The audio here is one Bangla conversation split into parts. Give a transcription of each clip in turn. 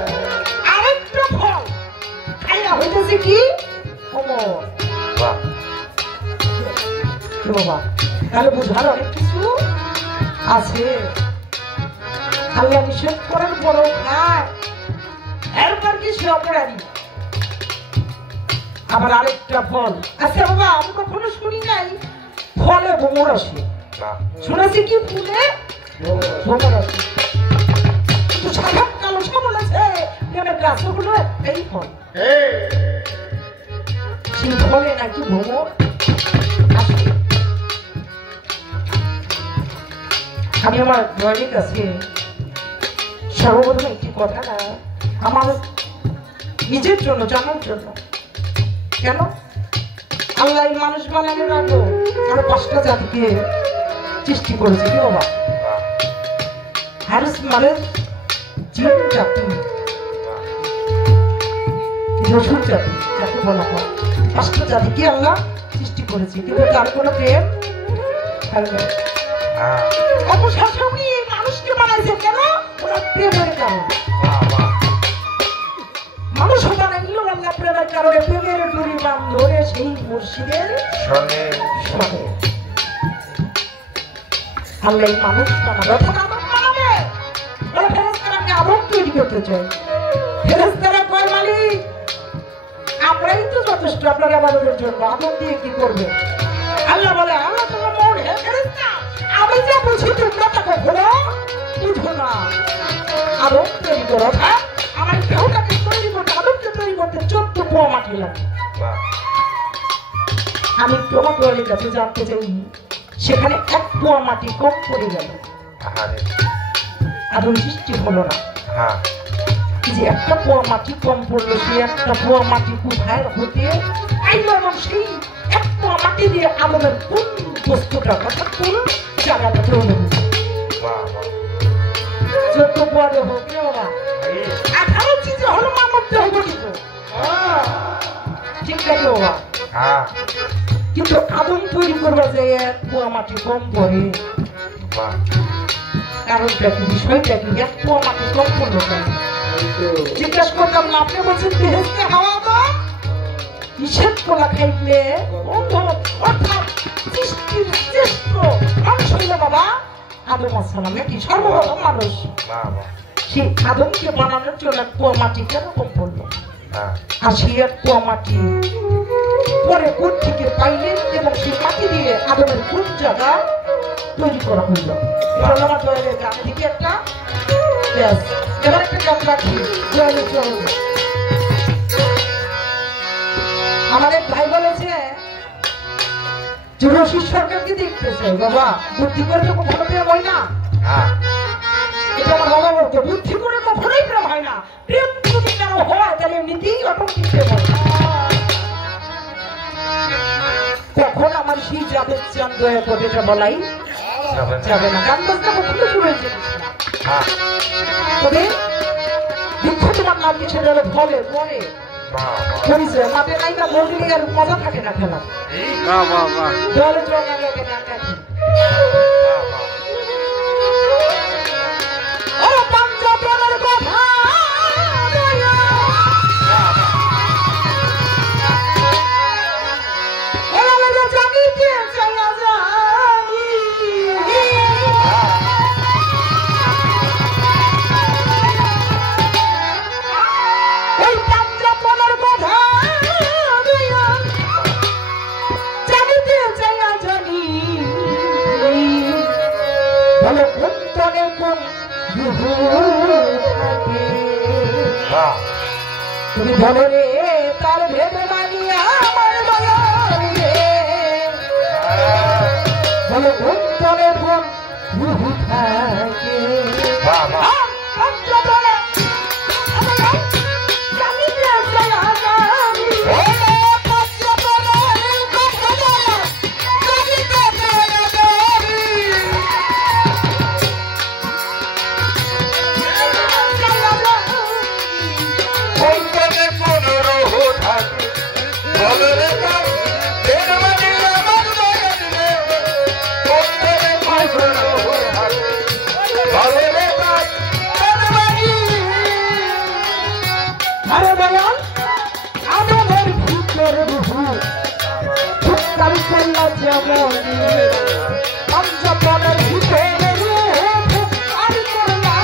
আরেকটা ফল খাইয়া হইতেছে কি বাবা, তাহলে বুঝার অনেক কিছু আছে। আল্লাহ নিষেধ করার পরও খায়, এরপর কি সে অপরাধী। আবার আরেকটা ফল আচ্ছা বাবা, আমি কখনো শুনি নাই ফলে ভ্রমর আসে, শুনেছি কি ফুলে ভ্রমর আসে, কিন্তু সাধারণ কালো সব বলেছে প্রেমের গাছগুলো এই ফল, সেই ফলে নাকি ভ্রমর আসে। আমি আমার দয়ালের কাছে সর্বপ্রথম একটি কথা না আমার নিজের জন্য জানার জন্য, কেন আল্লাহ মানুষ বানানোর আগে আরো 5টা জাতিকে সৃষ্টি করেছে কি বাবা? হারিস মানে জিন জাতি, রসুন জাতি যাকে বলা হয়, 5টা জাতিকে আল্লাহ সৃষ্টি করেছে, কিন্তু তার কোনো প্রেম অপশাসনী মানুষকে বানাইছে কেন? ওরা প্রেমের কারণে। মানুষ বানাইল আল্লাহ প্রেমের কারণে, প্রেমের ডুরি বাম ধরে সেই মুর্শিদের সনে আল্লাহ মানুষ বানাবে, অর্থাৎ আদম বানাবে। বলে ফেরেশতারা আমি আদম তৈরি করতে চাই। ফেরেশতারা কয় মালিক আমরাই তো যথেষ্ট আপনার ইবাদতের জন্য, আদম দিয়ে কি করবে? আল্লাহ বলে আল্লাহ তোমার মন হে ফেরেশতা, আমি যা বলছি তোমরা তা কখনো বুঝো না। আদম তৈরি করো, আমার কেউটাকে তৈরি করতে, আদমকে তৈরি করতে 14 পোয়া মাটি লাগে। আমি তোমার দলের কাছে জানতে চাই, সেখানে 1 পোয়া মাটি কম পড়ে গেল, আদম সৃষ্টি হলো না। যে 1টা পোয়া মাটি কম পড়লো, সেই 1টা পোয়া মাটি কোথায় হতে আইলো, এবং সেই 1 পোয়া মাটি দিয়ে আদমের কোন বস্তুটা অর্থাৎ কোন জায়গাটা তৈরি হলো? 14 পোয়া দেহ কি বাবা? 18 চিজে হলো মানব দেহ গঠিত, ঠিক আছে বাবা? কিন্তু আদম তৈরি করবা যে 1 পোয়া মাটি কম পড়ে, কারণটা কি, বিষয়টা কি? 1 পোয়া মাটি কম পড়লো কেন? জিজ্ঞাসা করলাম না, আপনি বলছেন বেহেশতে হাওয়া বা নিষেধ করা খাইলে অর্থাৎ সৃষ্টির শ্রেষ্ঠ মানুষ হইল বাবা আদম আলাইহিস সালাম, নাকি সর্বপ্রথম মানুষ। সেই আদমকে বানানোর জন্য 1 পোয়া মাটি কেন কম পড়লো? আর সেই 1 পোয়া মাটি পরে কোথ থেকে পাইলেন, এবং সেই মাটি দিয়ে আদমের কোন জায়গা তৈরি করা হইল? এটা আমার দয়ালের গান থেকে একটা এবার একটা গান রাখি। আমার এক ভাই বলেছে যে রশিদ সরকারকে দেখতে চাই, বাবা বুদ্ধি করে তো কখনো প্রেম হয় না। এটা আমার বাবা বলতো, বুদ্ধি করে কখনোই প্রেম হয় না, প্রেম যদি কারো হয় তাহলে এমনিতেই অটোমেটিক প্রেম হয়। কখন আমার সেই যাদের চান দয়া করে এটা বলাই যাবে না, গান বাজনা কখনো শুনে জিনিস না। তবে দুঃখ তোমার নাম কিছু গেলে ফলে পরে পরিচয় মাপে নাই না, বললে আর মজা থাকে না খেলা। দলে চল না লোকে না কাটি ও পাঞ্জাবের কথা তুমি বলো রে তার ভেবে মানিয়া আমার বলো অন্তরে কোন রুহু থাকে। আরে দয়াল আমাদের ভিতরে বহু ফুটকারি করলা যেমন পঞ্চপনের ভিতরে ফুটকারি করলা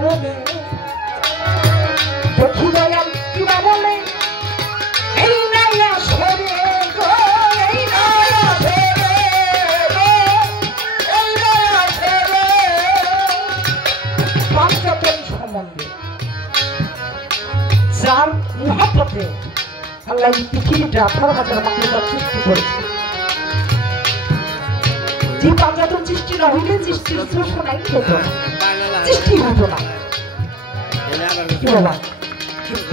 চরণে দেখি দয়াল কিবা বলে এই নাই আসরে গো এই নাই আসরে গো এই নাই আসরে পাঞ্জাবের সম্বন্ধে যার মহব্বতে আল্লাহ এই পৃথিবীটা 18,000 মাখলুকাত সৃষ্টি করেছে। যে পাঞ্জাবের সৃষ্টি না হইলে সৃষ্টির সৃষ্টি হতো না, সৃষ্টি হতো না।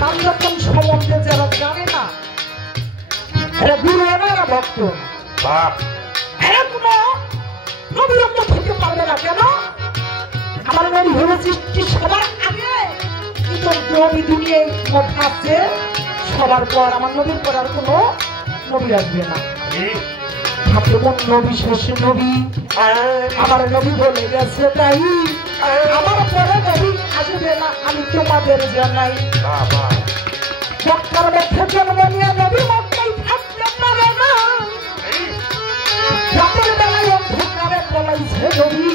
পাঞ্জাবের সম্বন্ধে যারা জানে না এরা গুরু এরা ভক্ত, এরা কোনো নবীর উম্মত হতে পারবে না। কেন? আমার নবী হলো সৃষ্টি সবার আগে, কিন্তু নবী দুনিয়ায় মধ্যে আছে সবার পর। আমার নবীর পর আর কোনো নবী আসবে না। নবী শেষ নবী, আমার নবী বলে গেছে তাই আমার পরে নবী আসবে না আমি তোমাদের জানাই। মক্কার মধ্যে জন্ম নিয়ে নবী মক্কায় থাকতে পারে না, রাতের বেলায় অন্ধকারে পলাইছে নবী,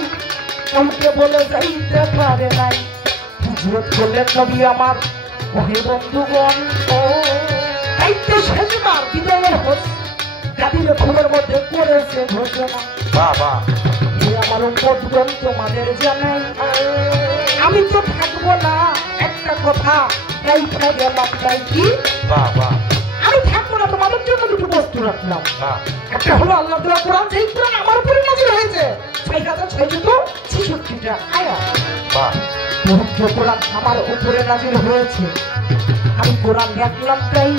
কাউকে বলে যাইতে পারে নাই। হিজরত করলেন নবী আমার ওহে বন্ধুগণ, এই তো শেষবার বিদায়ের হোস গাদির খুবের মধ্যে করেছে ঘোষণা। আমার উম্মতগণ তোমাদের জানাই আমি তো থাকবো না, একটা কথা রাইখা গেলাম তাই কি আমি থাকবো না, তোমাদের জন্য দুটো বস্তু রাখলাম। একটা হলো আল্লাহ তাআলা কোরআন, যেই কোরআন আমার উপরে নাযিল হয়েছে 6666টা আয়াত। পবিত্র কোরআন আমার উপরে নাযিল হয়েছে, আমি কোরআন রাখলাম তাই।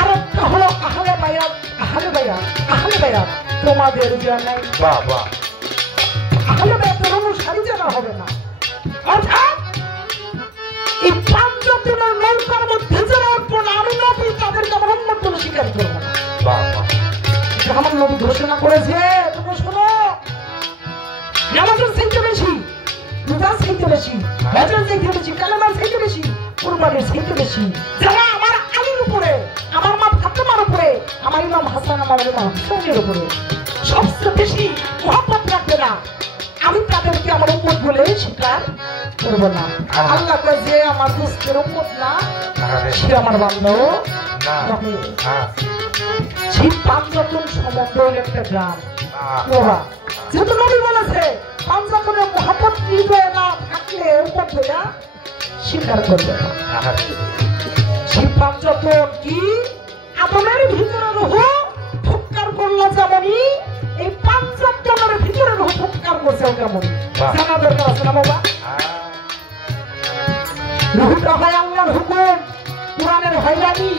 আরেকটা হলো আহলে বায়াত, আহলে বায়াত, আহলে বায়াত তোমাদের জানাই। আহলে বায়াতের অনুসারী জানা হবে না, অর্থাৎ এই পাঞ্জাবের নৌকার মধ্যে যারা উঠবো না আমি নবী তাদেরকে আমার উম্মত বলে স্বীকার করবো না। আমার নবী ঘোষণা করেছে, তোমরা শোনো, নামাজের চাইতে বেশি, রোজার চাইতে বেশি, হজের চাইতে বেশি, কালেমার চাইতে বেশি, কুরবানির চাইতে বেশি যারা আমার আলীর উপরে, আমার মা ফাতেমার উপরে, আমার ইমাম হাসান, আমার ইমাম হুসাইনের উপরে সবচেয়ে বেশি মহব্বত রাখবে না, আমি তাদেরকে আমার উম্মত বলে স্বীকার করব না। আল্লাহ কয় যে আমার দোস্তের উম্মত না সে আমার বান্দা নয়। সেই পাঞ্জাবের সম্বন্ধে একটা গ্রাম, যেহেতু নবী বলেছে পাঞ্জাবের মহব্বত হৃদয়ে না থাকলে উম্মত হইয়া স্বীকার করবে না। সেই পাঞ্জাবের কি আদমের ভিতরে রূহ ফুৎকার করলো যেমনই এই পাঞ্জাবের ভিতরে রূহ ফুৎকার করছে তেমনই। জানা দরকার আছে না বাবা? রূহটা হয় আল্লাহর হুকুম, কোরআনের হয়রানি।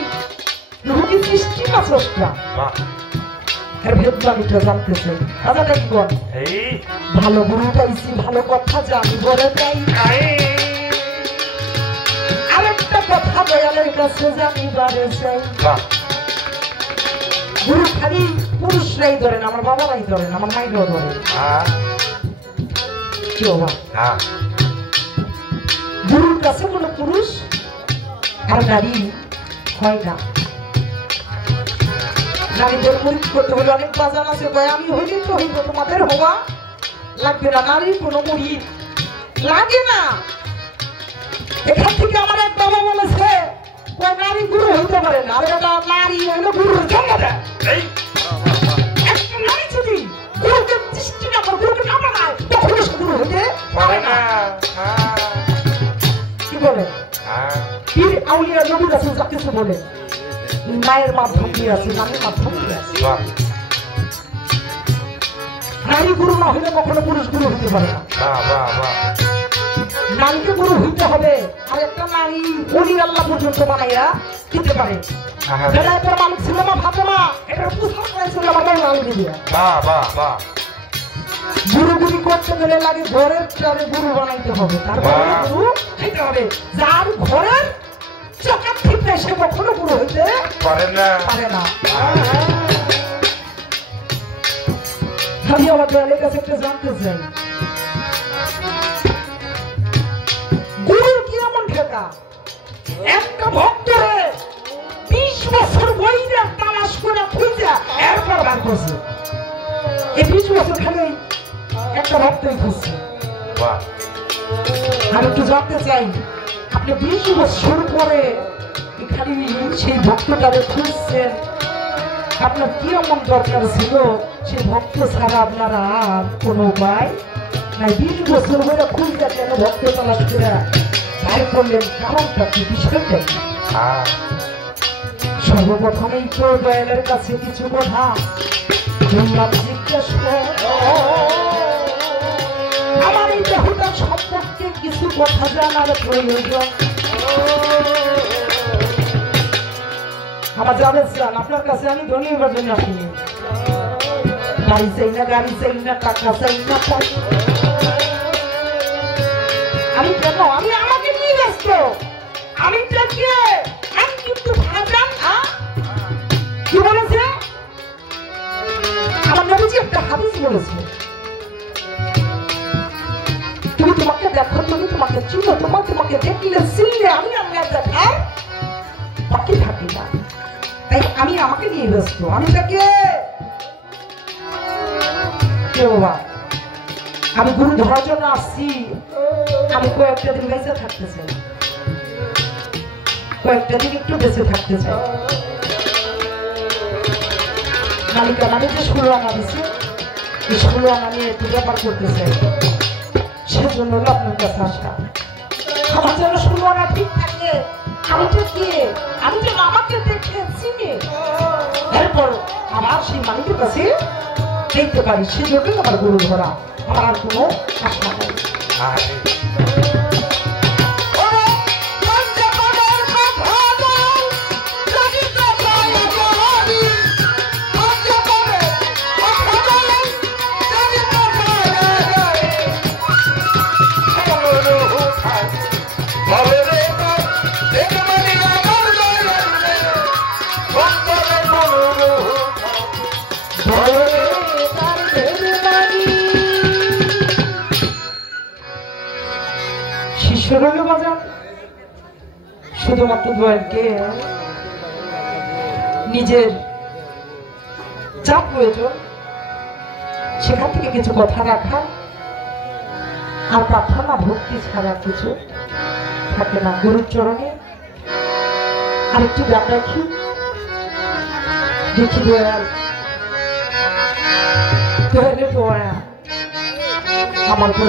রূহ কি সৃষ্টি না স্রষ্টা? এর ভেদটা জানতেছে। আচ্ছা দেখুন, ভালো গুরু পাইছি, ভালো কথা জানি বলে তাই। আরেকটা কথা দয়ালের কাছে জানিবারে চাই। গুরু খালি পুরুষরাই ধরেন, আমার বাবারাই ধরেন, আমার মাইরাও ধরেন। কি বাবা, গুরুর কাছে কোনো পুরুষ আর নারী হয় না। নারীদের মুরিদ করতে হলে অনেক বাজান আছে, আমি হইলে তো হইব, তোমাদের হওয়া লাগবে না। নারীর কোনো মুরিদ লাগে না। এখান থেকে আমার এক বাবা বলেছে নারী গুরু হইতে পারে না। নারী হইলো গুরুর জন্ম দেয়। একটা নারী যদি গুরুকে সৃষ্টি না করে, গুরুকে না বানায়, তখন সে গুরু হইতে পারে না। কি বলে পীর আউলিয়া নবী রাসূল যা কিছু বলে মায়ের মাধ্যম দিয়ে আছে, নারীর মাধ্যম দিয়ে আছে। নারী গুরু না হইলে কখনো পুরুষ গুরু হইতে পারে না। নারীকে গুরু হইতে হবে। আর একটা নারী ওলি আল্লাহ পর্যন্ত বানাইয়া দিতে পারে। বেলায়েতের মালিক ছিল মা ফাতেমা, এটার প্রচার করেছিল আমার আলী দিয়া। গুরুগুরি করতে গেলে লাগে ঘরের চারে গুরু বানাইতে হবে, তারপরে গুরু হইতে হবে। যার ঘরের চকার ঠিক নাই সে কখনো গুরু হইতে পারে না। আমি আমার দয়ালের কাছে একটা জানতে চাই, গুরু কি এমন ঠেকা? একটা ভক্তরে 20 বছর বইরা তালাশ করে খুঁজা এরপর বার করছে। এই 20 বছর খালি একটা ভক্তই খুঁজছে। আমি একটু জানতে চাই, আপনি 20 বছর পরে এখানে সেই ভক্তটাকে খুঁজছেন, আপনার কি এমন দরকার ছিল সেই ভক্ত ছাড়া আপনার আর কোনো উপায় নাই? 20 বছর ধরে খুঁজতে কেন ভক্ত তালাশ করে বাইর করলেন, কারণটা কি, বিষয়টা কি? সর্বপ্রথমেই তো দয়ালের কাছে কিছু কথা বললাম, জিজ্ঞেস আমার এই দেহটা সম্পর্কে কিছু কথা জানার প্রয়োজন। আমার যাবে চান, আপনার কাছে আমি ধন্যবাদ জন্য আসিনি। গাড়ি চাই না, গাড়ি চাই না, টাকা চাই না, আমি কেন, আমি আমাকে নিয়ে ব্যস্ত। আমি কিন্তু ভাবলাম কি বলেছে আমার নবীজি, একটা হাদিস বলেছে, তুমি তোমাকে দেখো, তুমি তোমাকে চিনো, তোমাকে দেখলে চিনলে আমি দেখার বাকি থাকি না। তাই আমি আমাকে নিয়ে ব্যস্ত। আমি তাকে আমি গুরু ধরার জন্য আসছি। আমি কয়েকটা দিন বেঁচে থাকতে চাই, কয়েকটা দিন একটু বেঁচে থাকতে চাই। মালিকা মানে যে 16 আনা দিচ্ছে, এই 16 আনা নিয়ে একটু ব্যাপার করতে চাই, সেজন্য আপনার কাছে আসা। আমার যেন 16 আনা ঠিক থাকে। আমি তো কে, আমি যেন আমাকে দেখে চিনি, এরপর আমার সেই মালিকের কাছে দেখতে পারি, সেজন্যই আমার গুরু ধরা। আমার আর কোনো আশা নেই। শুধুমাত্র দয়ালকে নিজের যা প্রয়োজন সেখান থেকে কিছু কথা রাখা, আর প্রার্থনা ভক্তি ছাড়া কিছু থাকে না। গুরুর চরণে আরেকটি গান রাখি, দেখি দয়াল, দয়ালের দয়া আমার উপর